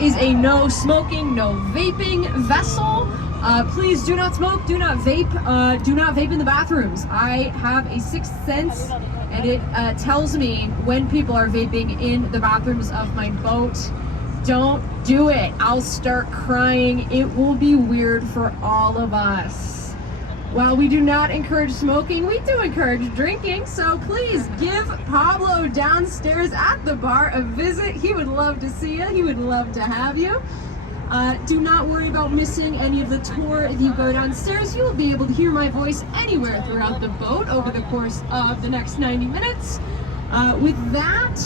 Is a no smoking, no vaping vessel. Please do not smoke, do not vape, do not vape in the bathrooms. I have a sixth sense and it tells me when people are vaping in the bathrooms of my boat. Don't do it. I'll start crying. It will be weird for all of us. While we do not encourage smoking, we do encourage drinking, so please give Pablo downstairs at the bar a visit. He would love to see you. He would love to have you. Do not worry about missing any of the tour. If you go downstairs, you will be able to hear my voice anywhere throughout the boat over the course of the next 90 minutes. With that,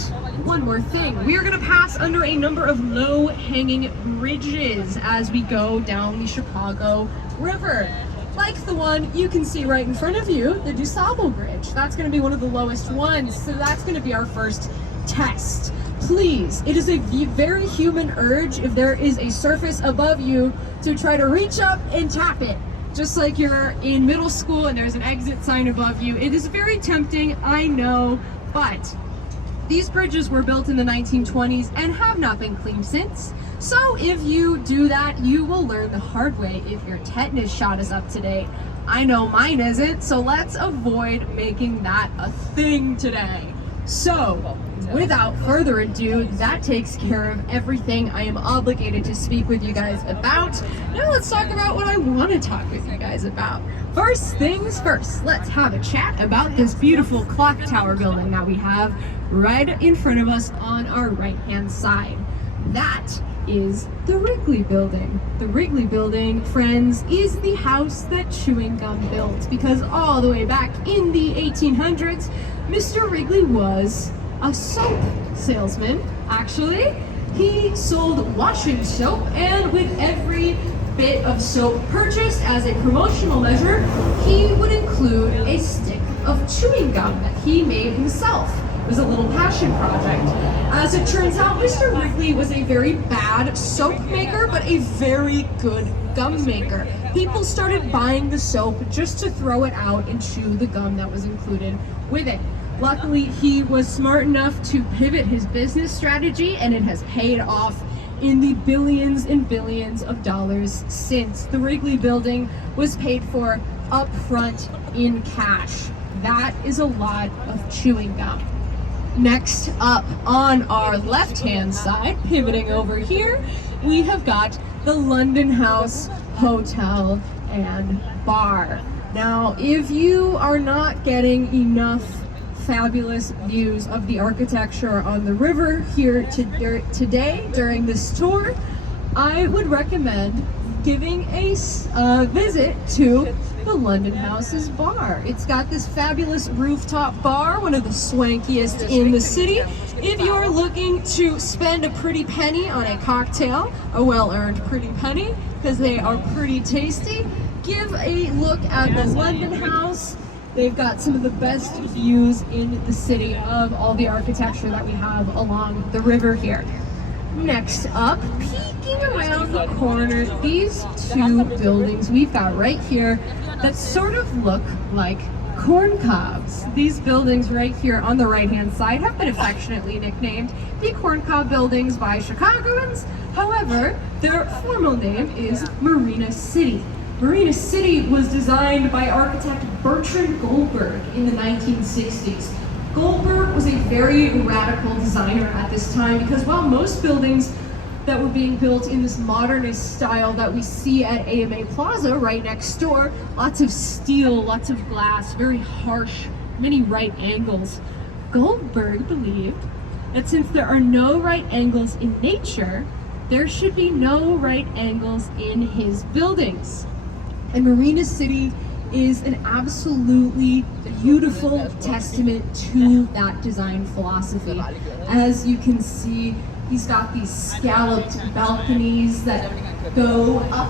one more thing. We are going to pass under a number of low-hanging bridges as we go down the Chicago River. Like the one you can see right in front of you, the DuSable Bridge. That's going to be one of the lowest ones, so that's going to be our first test. Please, it is a very human urge if there is a surface above you to try to reach up and tap it. Just like you're in middle school and there's an exit sign above you. It is very tempting, I know, but these bridges were built in the 1920s and have not been cleaned since. So if you do that, you will learn the hard way if your tetanus shot is up to date. I know mine isn't, so let's avoid making that a thing today. So, without further ado, that takes care of everything I am obligated to speak with you guys about. Now let's talk about what I want to talk with you guys about. First things first, let's have a chat about this beautiful clock tower building that we have right in front of us on our right-hand side. That is the Wrigley Building. The Wrigley Building, friends, is the house that chewing gum built, because all the way back in the 1800s, Mr. Wrigley was a soap salesman. Actually, he sold washing soap, and with every bit of soap purchased as a promotional measure, he would include a stick of chewing gum that he made himself. It was a little passion project. As it turns out, Mr. Wrigley was a very bad soap maker, but a very good gum maker. People started buying the soap just to throw it out and chew the gum that was included with it. Luckily, he was smart enough to pivot his business strategy, and it has paid off in the billions and billions of dollars since. The Wrigley Building was paid for upfront in cash. That is a lot of chewing gum. Next up on our left-hand side, pivoting over here, we have got the London House Hotel and Bar. Now, if you are not getting enough fabulous views of the architecture on the river here today during this tour, I would recommend giving a visit to the London House's bar. It's got this fabulous rooftop bar, one of the swankiest in the city. If you're looking to spend a pretty penny on a cocktail, a well-earned pretty penny, because they are pretty tasty, give a look at the London House. They've got some of the best views in the city of all the architecture that we have along the river here. Next up, peeking around the corner, these two buildings we've got right here that sort of look like corn cobs. These buildings right here on the right-hand side have been affectionately nicknamed the Corn Cob Buildings by Chicagoans. However, their formal name is Marina City. Marina City was designed by architect Bertrand Goldberg in the 1960s. Goldberg was a very radical designer at this time, because while most buildings that were being built in this modernist style that we see at AMA Plaza right next door, lots of steel, lots of glass, very harsh, many right angles, Goldberg believed that since there are no right angles in nature, there should be no right angles in his buildings. And Marina City is an absolutely beautiful testament to that design philosophy. As you can see, he's got these scalloped balconies that go up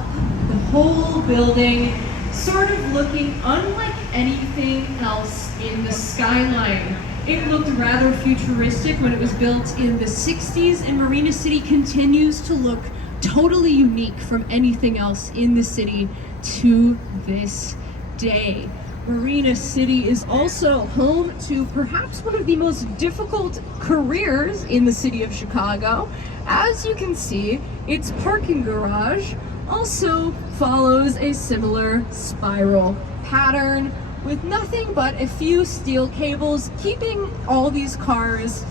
the whole building, sort of looking unlike anything else in the skyline. It looked rather futuristic when it was built in the 60s, and Marina City continues to look totally unique from anything else in the city to this day. Marina City is also home to perhaps one of the most difficult careers in the city of Chicago, as you can see, its parking garage also follows a similar spiral pattern with nothing but a few steel cables keeping all these cars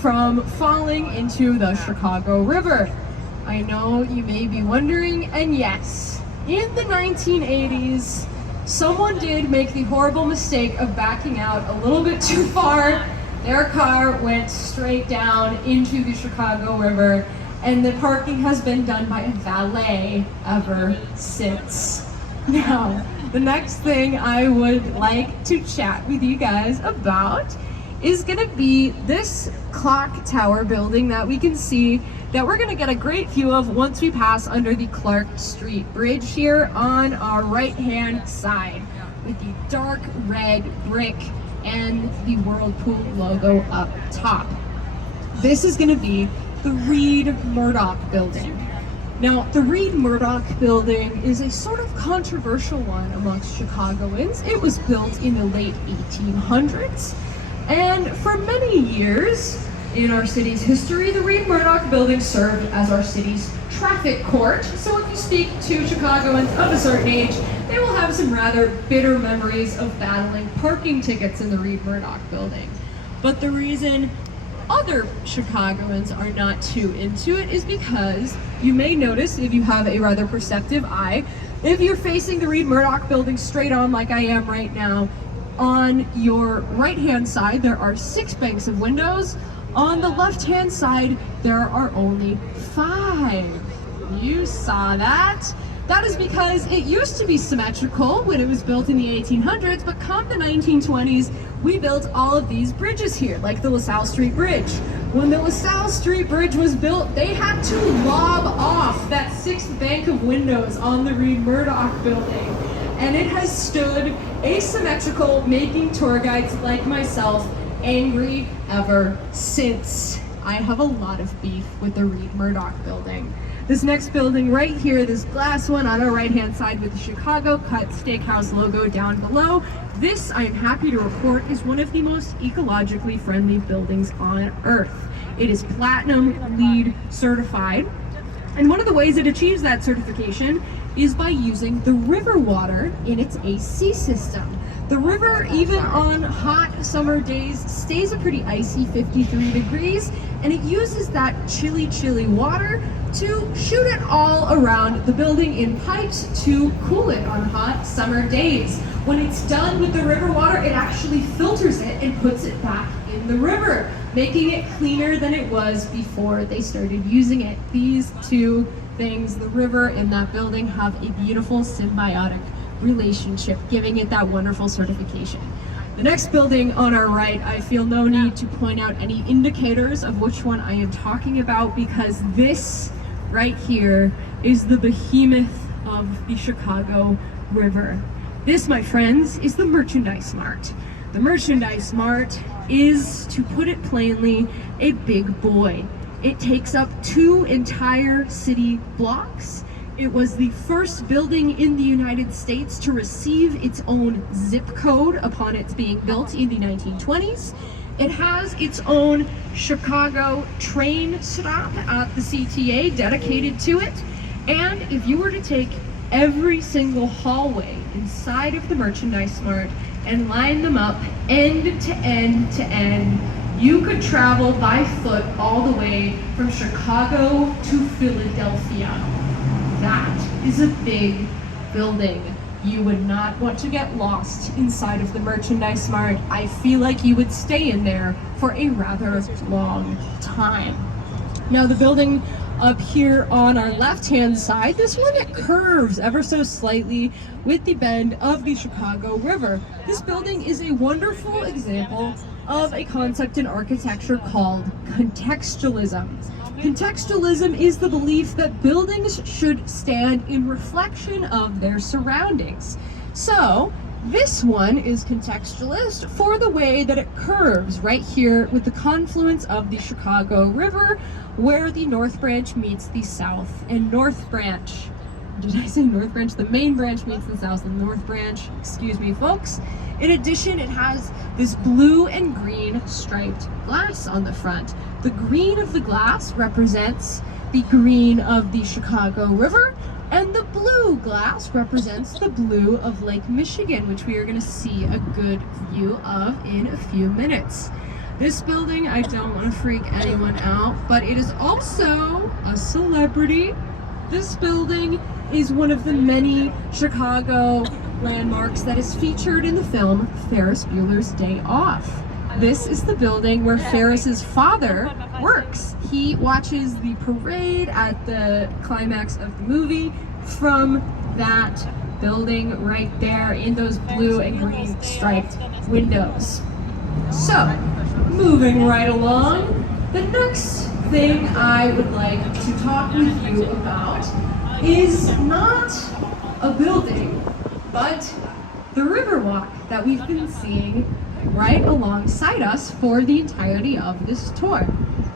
from falling into the Chicago River. I know you may be wondering, and yes, in the 1980s, someone did make the horrible mistake of backing out a little bit too far. Their car went straight down into the Chicago River, and the parking has been done by a valet ever since. Now, the next thing I would like to chat with you guys about is gonna be this clock tower building that we can see that we're gonna get a great view of once we pass under the Clark Street Bridge here on our right-hand side with the dark red brick and the Whirlpool logo up top. This is gonna be the Reed Murdoch building. Now, the Reed Murdoch building is a sort of controversial one amongst Chicagoans. It was built in the late 1800s, and for many years in our city's history, the Reed Murdoch building served as our city's traffic court. So if you speak to Chicagoans of a certain age, they will have some rather bitter memories of battling parking tickets in the Reed Murdoch building. But the reason other Chicagoans are not too into it is because you may notice, if you have a rather perceptive eye, if you're facing the Reed Murdoch building straight on like I am right now, on your right-hand side there are 6 banks of windows. On the left-hand side there are only 5. You saw that? That is because it used to be symmetrical when it was built in the 1800s, but come the 1920s, we built all of these bridges here, like the LaSalle Street Bridge. When the LaSalle Street Bridge was built, they had to lob off that 6th bank of windows on the Reed Murdoch building. And it has stood asymmetrical, making tour guides like myself angry ever since. I have a lot of beef with the Reed Murdoch building. This next building right here, this glass one on our right-hand side with the Chicago Cut Steakhouse logo down below, this, I'm happy to report, is one of the most ecologically friendly buildings on Earth. It is Platinum LEED certified, and one of the ways it achieves that certification is by using the river water in its AC system. The river, even on hot summer days, stays a pretty icy 53 degrees, and it uses that chilly water to shoot it all around the building in pipes to cool it on hot summer days. When it's done with the river water, it actually filters it and puts it back in the river, making it cleaner than it was before they started using it. These two things, the river and that building, have a beautiful symbiotic relationship, giving it that wonderful certification. The next building on our right, I feel no need to point out any indicators of which one I am talking about, because this right here is the behemoth of the Chicago River. This, my friends, is the Merchandise Mart. The Merchandise Mart is, to put it plainly, a big boy. It takes up 2 entire city blocks. It was the first building in the United States to receive its own zip code upon its being built in the 1920s. It has its own Chicago train stop at the CTA dedicated to it. And if you were to take every single hallway inside of the Merchandise Mart and line them up end to end to end, you could travel by foot all the way from Chicago to Philadelphia. That is a big building. You would not want to get lost inside of the Merchandise Mart. I feel like you would stay in there for a rather long time. Now, the building up here on our left-hand side, this one, it curves ever so slightly with the bend of the Chicago River. This building is a wonderful example of a concept in architecture called contextualism. Contextualism is the belief that buildings should stand in reflection of their surroundings. So this one is contextualist for the way that it curves right here with the confluence of the Chicago River, where the North Branch meets the South and North Branch. did I say North Branch? The main branch meets the south and North Branch. Excuse me, folks. In addition, it has this blue and green striped glass on the front. The green of the glass represents the green of the Chicago River, and the blue glass represents the blue of Lake Michigan, which we are going to see a good view of in a few minutes. This building, I don't want to freak anyone out, but it is also a celebrity. This building is one of the many Chicago landmarks that is featured in the film Ferris Bueller's Day Off. This is the building where Ferris's father works. He watches the parade at the climax of the movie from that building right there in those blue and green striped windows. So, moving right along, the next thing I would like to talk with you about is not a building, but the Riverwalk that we've been seeing right alongside us for the entirety of this tour.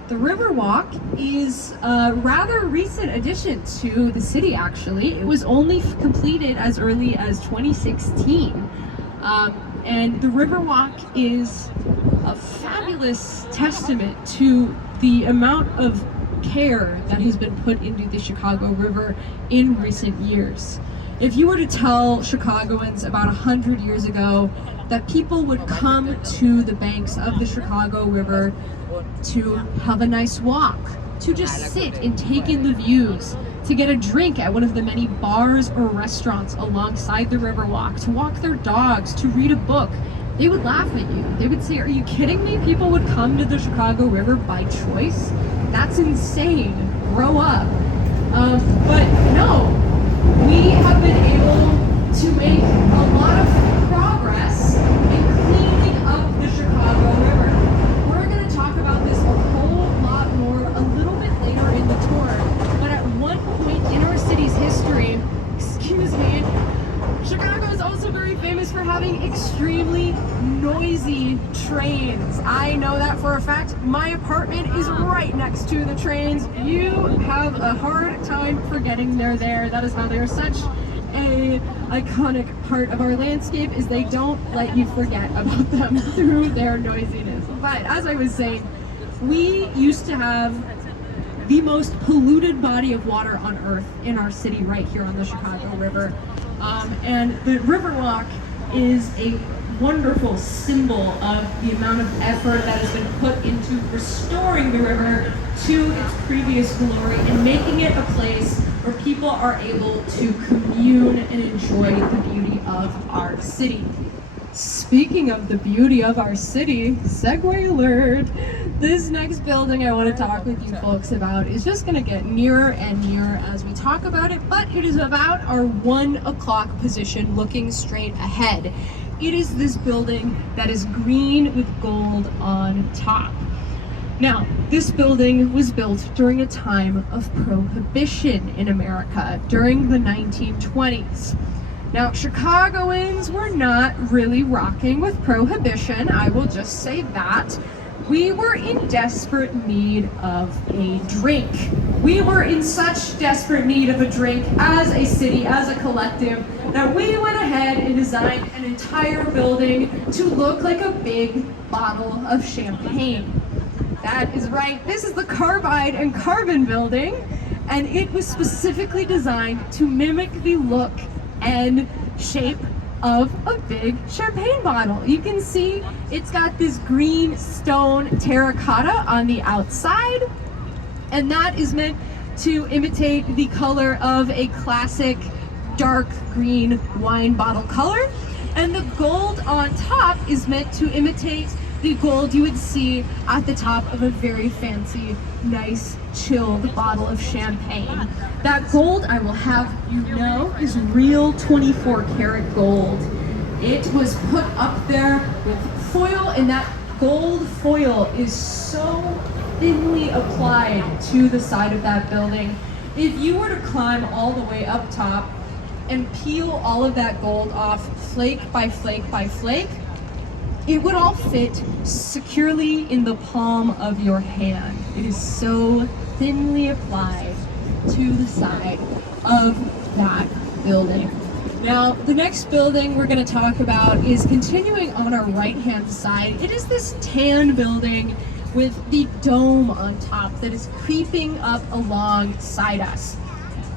The Riverwalk is a rather recent addition to the city, actually. It was only completed as early as 2016. And the Riverwalk is a fabulous testament to the amount of care that has been put into the Chicago River in recent years. If you were to tell Chicagoans about 100 years ago that people would come to the banks of the Chicago River to have a nice walk, to just sit and take in the views, to get a drink at one of the many bars or restaurants alongside the Riverwalk, to walk their dogs, to read a book, they would laugh at you. They would say, "Are you kidding me? People would come to the Chicago River by choice? That's insane. Grow up." But no, we have been able to make a lot of progress in cleaning up the Chicago River. We're going to talk about this a whole lot more a little bit later in the tour. But at one point in our city's history, excuse me, Chicago is also very famous for having extremely noisy trains. I know that for a fact. My apartment is right next to the trains. You have a hard time forgetting they're there. That is how they are such a iconic part of our landscape, is they don't let you forget about them through their noisiness. But as I was saying, we used to have the most polluted body of water on earth in our city right here on the Chicago River. And the Riverwalk is a wonderful symbol of the amount of effort that has been put into restoring the river to its previous glory and making it a place where people are able to commune and enjoy the beauty of our city. Speaking of the beauty of our city, segue alert, this next building I want to talk with you folks about is just going to get nearer and nearer as we talk about it, but it is about our 1 o'clock position looking straight ahead. It is this building that is green with gold on top. Now, this building was built during a time of prohibition in America, during the 1920s. Now, Chicagoans were not really rocking with prohibition, I will just say that. We were in desperate need of a drink. We were in such desperate need of a drink as a city, as a collective, that we went ahead and designed an entire building to look like a big bottle of champagne. That is right, this is the Carbide and Carbon building, and it was specifically designed to mimic the look and shape of a big champagne bottle. You can see it's got this green stone terracotta on the outside, and that is meant to imitate the color of a classic dark green wine bottle color, and the gold on top is meant to imitate the gold you would see at the top of a very fancy, nice, chilled bottle of champagne. That gold, I will have you know, is real 24 karat gold. It was put up there with foil, and that gold foil is so thinly applied to the side of that building. If you were to climb all the way up top and peel all of that gold off, flake by flake by flake, it would all fit securely in the palm of your hand. It is so thinly applied to the side of that building. Now, the next building we're going to talk about is continuing on our right-hand side. It is this tan building with the dome on top that is creeping up alongside us.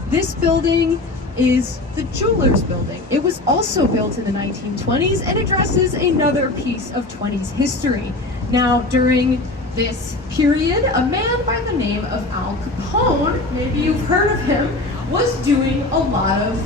This building is the Jeweler's Building. It was also built in the 1920s and addresses another piece of 20s history. Now, during this period, a man by the name of Al Capone, maybe you've heard of him, was doing a lot of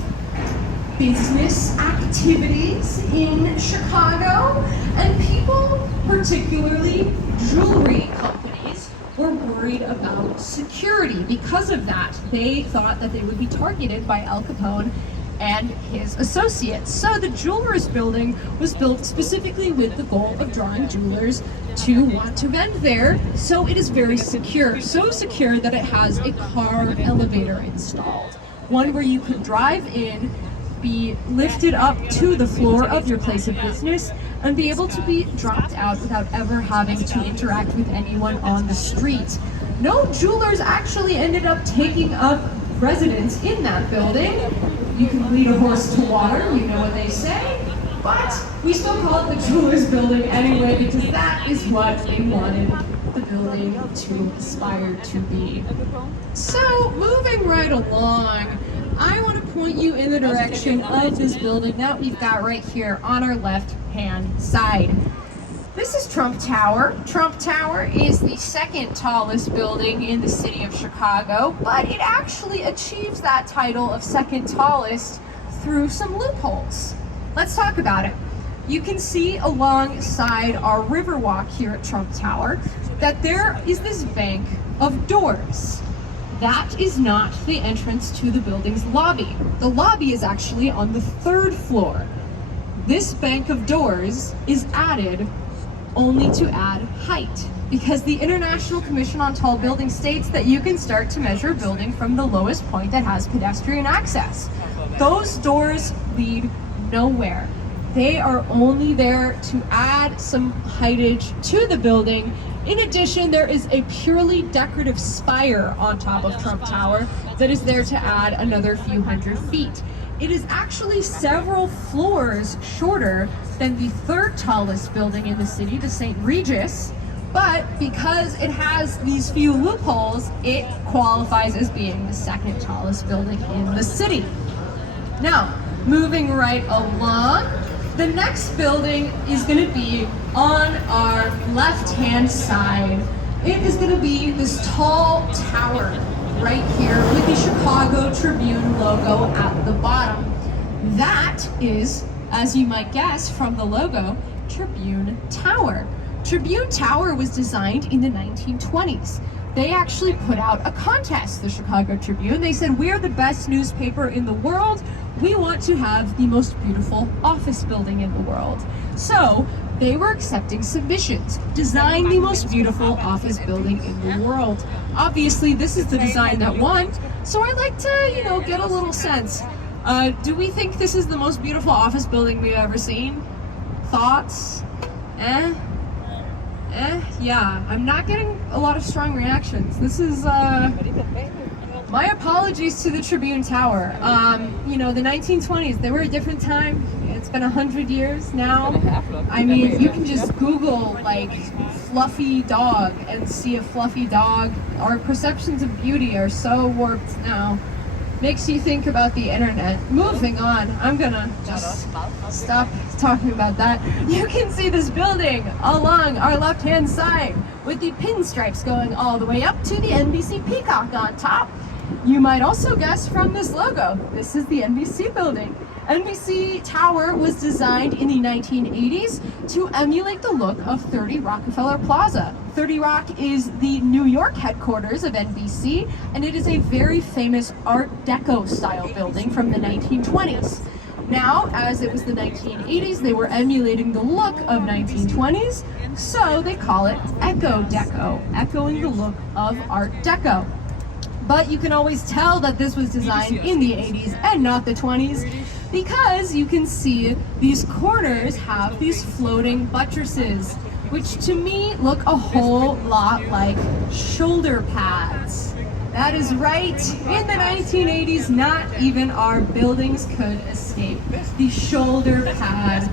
business activities in Chicago, and people, particularly jewelry companies, were worried about security. Because of that, they thought that they would be targeted by Al Capone and his associates. So the Jeweler's Building was built specifically with the goal of drawing jewelers to want to vend there, so it is very secure. So secure that it has a car elevator installed. One where you could drive in, be lifted up to the floor of your place of business, and be able to be dropped out without ever having to interact with anyone on the street. No jewelers actually ended up taking up residence in that building. You can lead a horse to water, you know what they say, but we still call it the Jeweler's Building anyway, because that is what they wanted the building to aspire to be. So, moving right along, I want to point you in the direction of this building that we've got right here on our left-hand side. This is Trump Tower. Trump Tower is the second tallest building in the city of Chicago, but it actually achieves that title of second tallest through some loopholes. Let's talk about it. You can see alongside our Riverwalk here at Trump Tower that there is this bank of doors. That is not the entrance to the building's lobby. The lobby is actually on the third floor. This bank of doors is added only to add height, because the International Commission on Tall Buildings states that you can start to measure a building from the lowest point that has pedestrian access. Those doors lead nowhere. They are only there to add some heightage to the building. In addition, there is a purely decorative spire on top of Trump Tower that is there to add another few hundred feet. It is actually several floors shorter than the third tallest building in the city, the St. Regis, but because it has these few loopholes, it qualifies as being the second tallest building in the city. Now, moving right along, the next building is going to be on our left-hand side. It is going to be this tall tower right here with the Chicago Tribune logo at the bottom. That is, as you might guess from the logo, Tribune Tower. Tribune Tower was designed in the 1920s. They actually put out a contest, the Chicago Tribune. They said, we're the best newspaper in the world. We want to have the most beautiful office building in the world. So they were accepting submissions. Design the most beautiful office building in the world. Obviously, this is the design that won. So I'd like to, get a little sense. Do we think this is the most beautiful office building we've ever seen? Thoughts? Yeah, I'm not getting a lot of strong reactions. This is, my apologies to the Tribune Tower. The 1920s, they were a different time. It's been 100 years now. I mean, you can just Google, fluffy dog and see a fluffy dog. Our perceptions of beauty are so warped now. Makes you think about the internet. Moving on, I'm gonna just stop talking about that. You can see this building along our left-hand side with the pinstripes going all the way up to the NBC peacock on top. You might also guess from this logo, this is the NBC building. NBC Tower was designed in the 1980s to emulate the look of 30 Rockefeller Plaza. 30 Rock is the New York headquarters of NBC, and it is a very famous Art Deco style building from the 1920s. Now, as it was the 1980s, they were emulating the look of 1920s, so they call it Echo Deco, echoing the look of Art Deco. But you can always tell that this was designed in the 80s and not the 20s, because you can see these corners have these floating buttresses, which to me look a whole lot like shoulder pads. That is right. In the 1980s, not even our buildings could escape the shoulder pad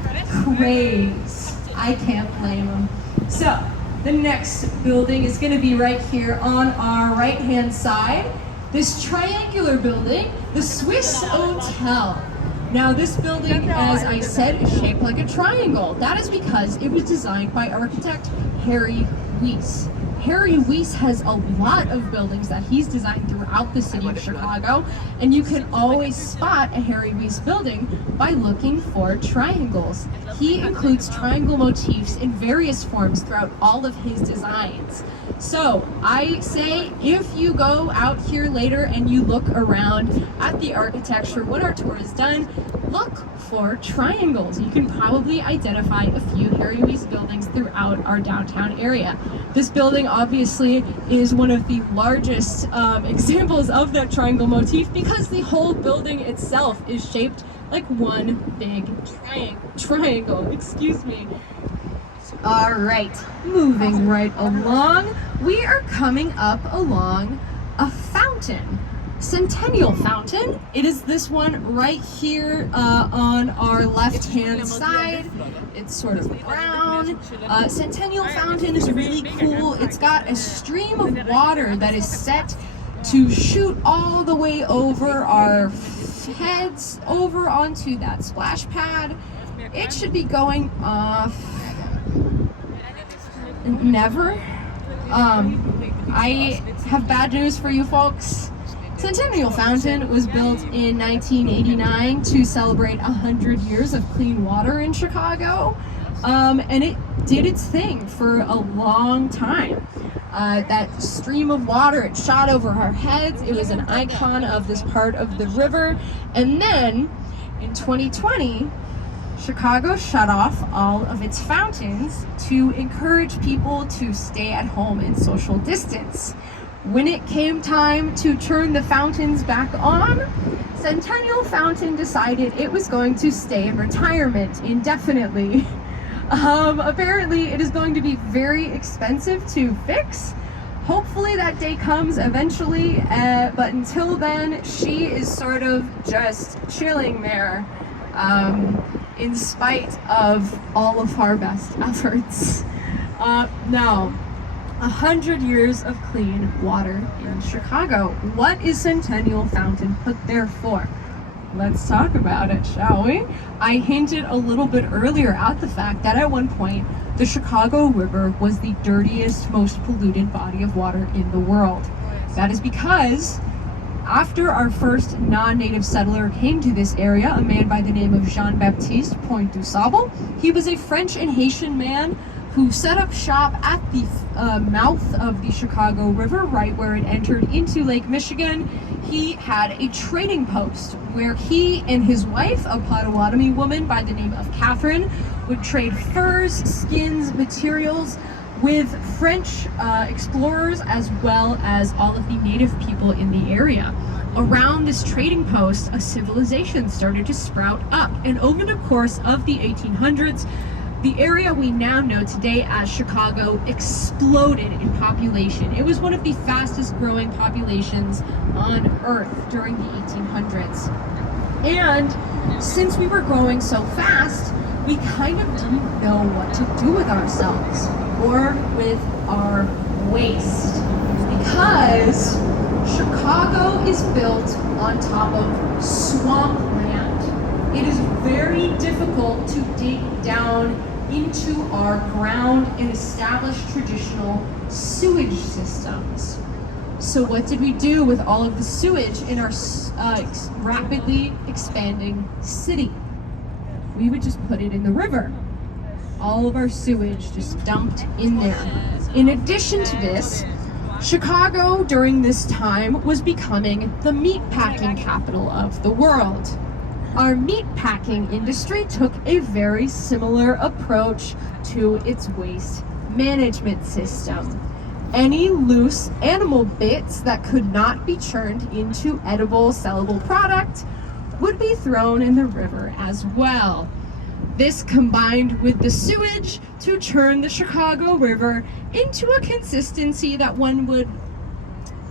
craze. I can't blame them. So, the next building is going to be right here on our right-hand side. This triangular building, the Swiss Hotel. Now this building, as I said, is shaped like a triangle. That is because it was designed by architect Harry Weiss. Harry Weiss has a lot of buildings that he's designed throughout the city of Chicago, and you can always spot a Harry Weiss building by looking for triangles. He includes triangle motifs in various forms throughout all of his designs. So I say if you go out here later and you look around at the architecture when our tour is done, look for triangles. You can probably identify a few Harry Weiss buildings throughout our downtown area. This building obviously is one of the largest examples of that triangle motif because the whole building itself is shaped like one big triangle. Excuse me. All right, moving right along, we are coming up along a fountain. Centennial Fountain. It is this one right here on our left-hand side. It's sort of brown. Centennial Fountain is really cool. It's got a stream of water that is set to shoot all the way over our heads, over onto that splash pad. It should be going off. Never. I have bad news for you folks. Centennial Fountain was built in 1989 to celebrate 100 years of clean water in Chicago, and it did its thing for a long time. That stream of water, it shot over our heads. It was an icon of this part of the river. And then in 2020, Chicago shut off all of its fountains to encourage people to stay at home and social distance. When it came time to turn the fountains back on, Centennial Fountain decided it was going to stay in retirement indefinitely. Apparently it is going to be very expensive to fix. Hopefully that day comes eventually, but until then, she is sort of just chilling there, in spite of all of our best efforts. Now, 100 years of clean water in Chicago. What is Centennial Fountain put there for? Let's talk about it, shall we? I hinted a little bit earlier at the fact that at one point, the Chicago River was the dirtiest, most polluted body of water in the world. That is because after our first non-native settler came to this area, a man by the name of Jean-Baptiste Point du Sable, he was a French and Haitian man who set up shop at the mouth of the Chicago River, right where it entered into Lake Michigan. He had a trading post where he and his wife, a Potawatomi woman by the name of Catherine, would trade furs, skins, materials with French explorers as well as all of the native people in the area. Around this trading post, a civilization started to sprout up, and over the course of the 1800s, the area we now know today as Chicago exploded in population. It was one of the fastest growing populations on Earth during the 1800s. And since we were growing so fast, we kind of didn't know what to do with ourselves or with our waste. Because Chicago is built on top of swampland. It is very difficult to dig down into our ground and establish traditional sewage systems. So what did we do with all of the sewage in our rapidly expanding city? We would just put it in the river. All of our sewage just dumped in there. In addition to this, Chicago during this time was becoming the meatpacking capital of the world. Our meatpacking industry took a very similar approach to its waste management system. Any loose animal bits that could not be churned into edible, sellable product would be thrown in the river as well. This combined with the sewage to turn the Chicago River into a consistency that one would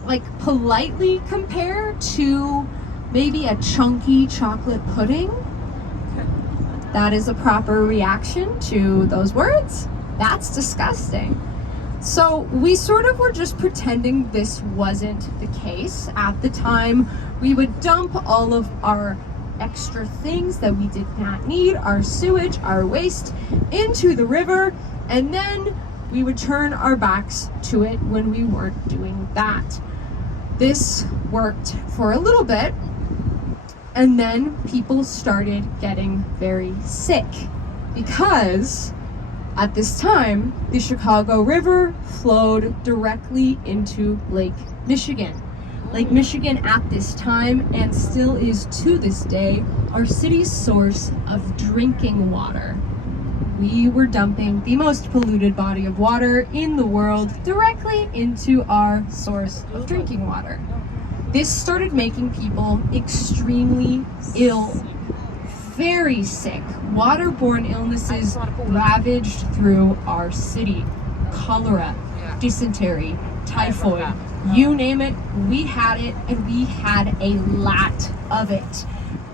like politely compare to maybe a chunky chocolate pudding. That is a proper reaction to those words. That's disgusting. So we sort of were just pretending this wasn't the case. At the time, we would dump all of our extra things that we did not need, our sewage, our waste, into the river, and then we would turn our backs to it when we weren't doing that. This worked for a little bit, and then people started getting very sick because at this time, the Chicago River flowed directly into Lake Michigan. Lake Michigan at this time, and still is to this day, our city's source of drinking water. We were dumping the most polluted body of water in the world directly into our source of drinking water. This started making people extremely ill, very sick. Waterborne illnesses ravaged through our city. Cholera, dysentery, typhoid, you name it, we had it, and we had a lot of it.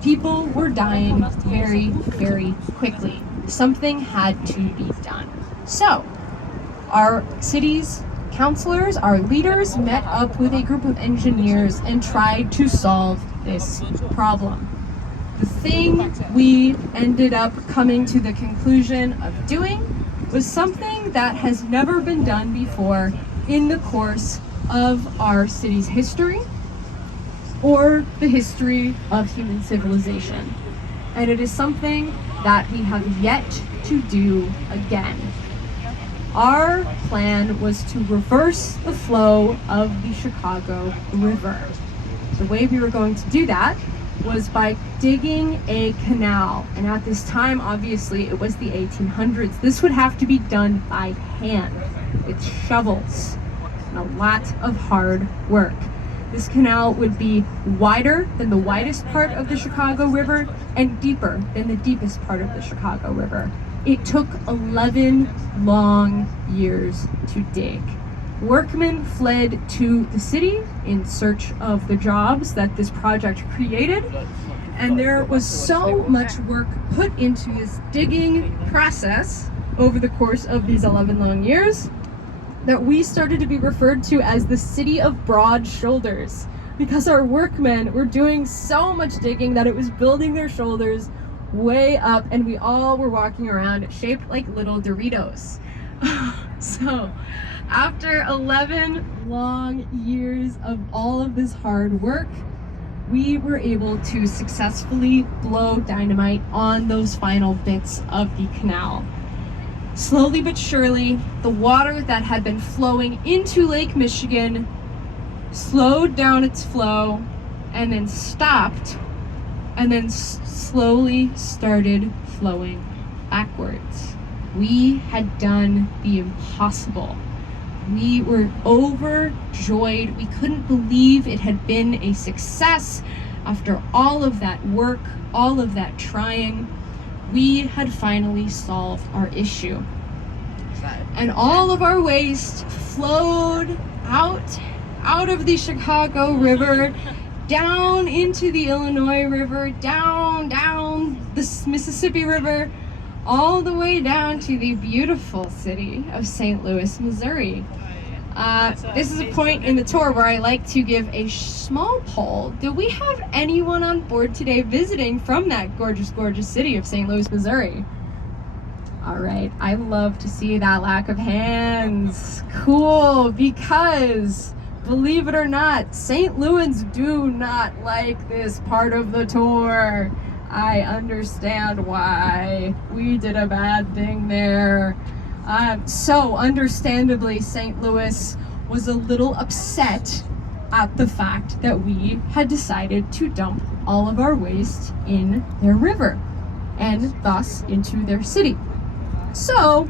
People were dying very, very quickly. Something had to be done. So, our city's councilors, our leaders, met up with a group of engineers and tried to solve this problem. The thing we ended up coming to the conclusion of doing was something that has never been done before in the course of our city's history or the history of human civilization. And it is something that we have yet to do again. Our plan was to reverse the flow of the Chicago River. The way we were going to do that was by digging a canal. And at this time, obviously, it was the 1800s. This would have to be done by hand with shovels and a lot of hard work. This canal would be wider than the widest part of the Chicago River and deeper than the deepest part of the Chicago River. It took 11 long years to dig. Workmen fled to the city in search of the jobs that this project created, and there was so much work put into this digging process over the course of these 11 long years that we started to be referred to as the city of broad shoulders, because our workmen were doing so much digging that it was building their shoulders way up, and we all were walking around shaped like little Doritos. So after 11 long years of all of this hard work, we were able to successfully blow dynamite on those final bits of the canal. Slowly but surely, the water that had been flowing into Lake Michigan slowed down its flow and then stopped, and then slowly started flowing backwards. We had done the impossible. We were overjoyed. We couldn't believe it had been a success. After all of that work, all of that trying, we had finally solved our issue. And all of our waste flowed out of the Chicago River, down into the Illinois River, down the Mississippi River, all the way down to the beautiful city of St. Louis, Missouri. This is a point in the tour where I like to give a small poll. Do we have anyone on board today visiting from that gorgeous, gorgeous city of St. Louis, Missouri? All right, I love to see that lack of hands. Cool, because believe it or not, St. Louis do not like this part of the tour. I understand why. We did a bad thing there. So understandably, St. Louis was a little upset at the fact that we had decided to dump all of our waste in their river and thus into their city. So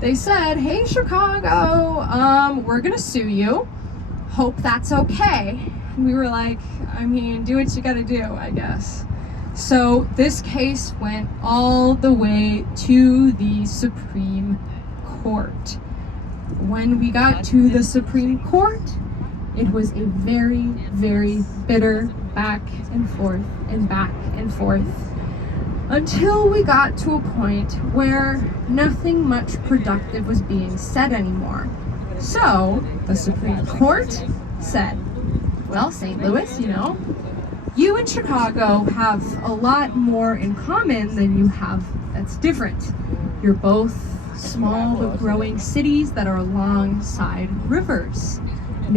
they said, "Hey, Chicago, we're gonna sue you. Hope that's okay." And we were like, I mean, do what you gotta do, I guess. So this case went all the way to the Supreme Court. When we got to the Supreme Court, It was a very, very bitter back and forth and back and forth until we got to a point where nothing much productive was being said anymore. So the Supreme Court said, well, St. Louis, you and Chicago have a lot more in common than you have that's different. You're both small but growing cities that are alongside rivers.